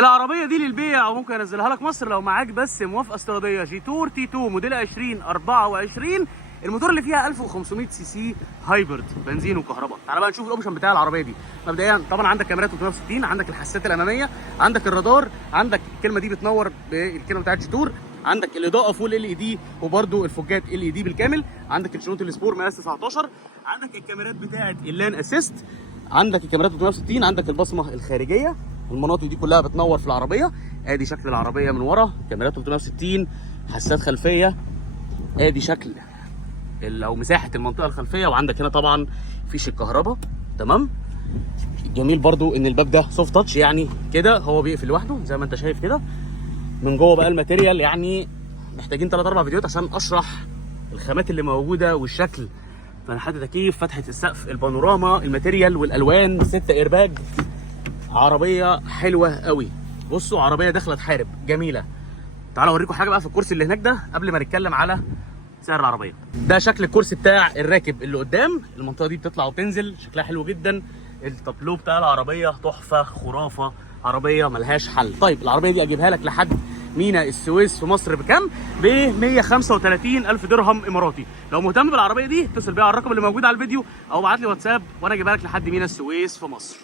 العربيه دي للبيع وممكن انزلها لك مصر لو معاك بس موافقه استيراديه. جيتور تي 2 موديل 2024، الموتور اللي فيها 1500 سي سي هايبرد بنزين وكهرباء. تعالى بقى نشوف الاوبشن بتاع العربيه دي. مبدئيا طبعا عندك كاميرات 360، عندك الحساسات الاماميه، عندك الرادار، عندك الكلمه دي بتنور بالكلمه بتاعت جيتور، عندك الاضاءه فول ال اي دي وبرده الفوجات ال اي دي بالكامل، عندك الشنوط السبور مقاس 19، عندك الكاميرات بتاعت اللان اسيست، عندك الكاميرات 360، عندك البصمه الخارجيه. المناطق دي كلها بتنور في العربيه. ادي شكل العربيه من ورا، كاميرات 360، حساسات خلفيه، ادي شكل او مساحه المنطقه الخلفيه. وعندك هنا طبعا فيش الكهرباء. تمام. الجميل برضو ان الباب ده سوفت تاتش، يعني كده هو بيقفل لوحده زي ما انت شايف كده. من جوه بقى الماتيريال، يعني محتاجين 3 4 فيديوهات عشان اشرح الخامات اللي موجوده والشكل. فتحات تكييف، فتحه السقف، البانوراما، الماتيريال والالوان، 6 ايرباج. عربيه حلوه قوي. بصوا عربيه داخله تحارب، جميله. تعالوا اوريكم حاجه بقى في الكرسي اللي هناك ده قبل ما نتكلم على سعر العربيه. ده شكل الكرسي بتاع الراكب اللي قدام. المنطقه دي بتطلع وتنزل، شكلها حلو جدا. التابلو بتاع العربيه تحفه خرافه، عربيه ملهاش حل. طيب العربيه دي اجيبها لك لحد ميناء السويس في مصر بكام؟ ب 135,000 درهم اماراتي. لو مهتم بالعربيه دي اتصل بيا على الرقم اللي موجود على الفيديو او ابعت لي واتساب وانا اجيبها لك لحد ميناء السويس في مصر.